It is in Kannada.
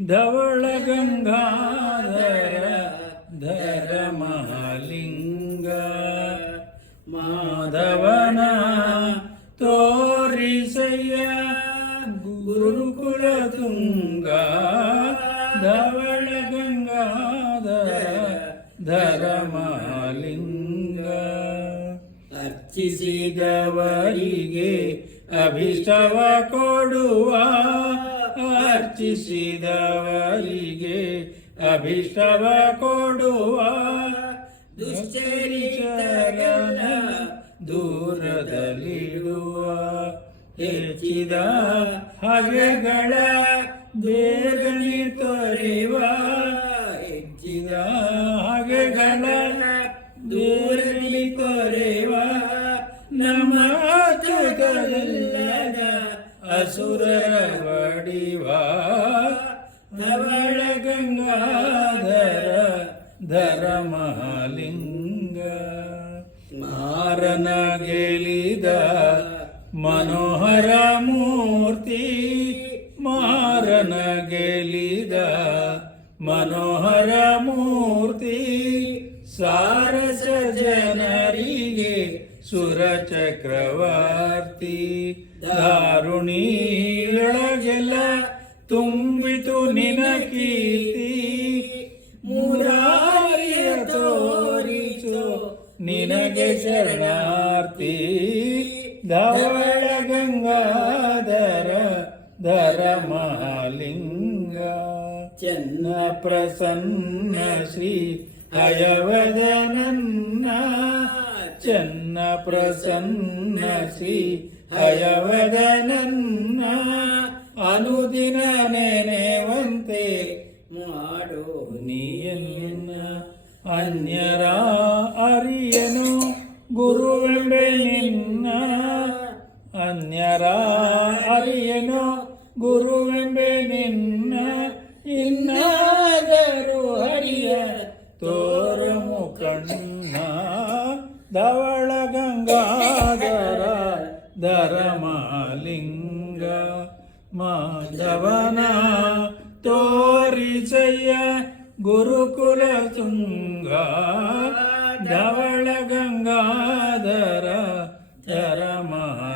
ಧವಳ ಗಂಗಾಧರ ಧರ ಮಹಾಲಿಂಗ ಮಾಧವನ ತೋರಿಸಯ್ಯ ಗುರುಕುಲ ತುಂಗ ಧವಳ ಗಂಗಾಧರ ಧರ ಮಹಾಲಿಂಗ ಅರ್ಚಿಸಿದವರಿಗೆ ಅಭಿಷ್ಟವ ಕೊಡುವ ಅರ್ಚಿಸಿದವರಿಗೆ ಅಭಿಷ್ಟವ ಕೊಡುವ ದುಶ್ಚರಿತರನ ದೂರದಲ್ಲಿಡುವ ಹೆಚ್ಚಿದ ಹಗೆಗಳ ಬೇಗನೆ ತೊರೆಯುವ ಹೆಚ್ಚಿದ ಹಗೆಗಳ ದೂರದಲ್ಲಿ ತೊರೆಯುವ ನಮ್ಮ ಜಗದಲ್ಲದ ಅಸುರರ ಬಡಿವ ಧವಳ ಗಂಗಾಧರ ಧರ ಮಹಾಲಿಂಗ ಮಾರನ ಗೆಲಿದ ಮನೋಹರ ಮೂರ್ತಿ ಮಾರನ ಗೆಲಿದ ಮನೋಹರ ಮೂರ್ತಿ ಸಾರಸ ಜನರಿಗೆ ಸುರ ಚಕ್ರವರ್ತಿ ದಾರುಣಿಯೊಳಗೆಲ್ಲ ತುಂಬಿತು ನಿನ ಕೀರ್ತಿ ಮುರಾರಿಯ ತೋರಿಸೋ ನಿನಗೆ ಶರಣಾರ್ಥಿ ಧವಳ ಗಂಗಾಧರ ಧರ ಮಹಾಲಿಂಗ ಚೆನ್ನ ಪ್ರಸನ್ನ ಶ್ರೀ ಹಯವದನನ್ನ ಚೆನ್ನ ಪ್ರಸನ್ನ ಶ್ರೀ ಹಯವದನನ್ನ ಅನುದಿನ ನೆನೆವಂತೆ ಮಾಡೋ ನೀಯನ್ನ ಅನ್ಯರ ಅರಿಯನು ಗುರುವೆಂಬೆ ನಿನ್ನ ಅನ್ಯರ ಅರಿಯನು ಗುರುವೆಂಬೆ ನಿನ್ನ ಇನ್ನಾದರೂ ಹರಿಯ ತೋರ ಮುಖಣ್ಣ ಧವಳ ಗಂಗಾಧರ ಧರ ಮಹಾಲಿಂಗ ಮಾಧವನ ತೋರಿಸಯ್ಯ ಗುರುಕುಲ ತುಂಗ ಧವಳ ಗಂಗಾಧರ ಧರ ಮಹಾಲಿಂಗ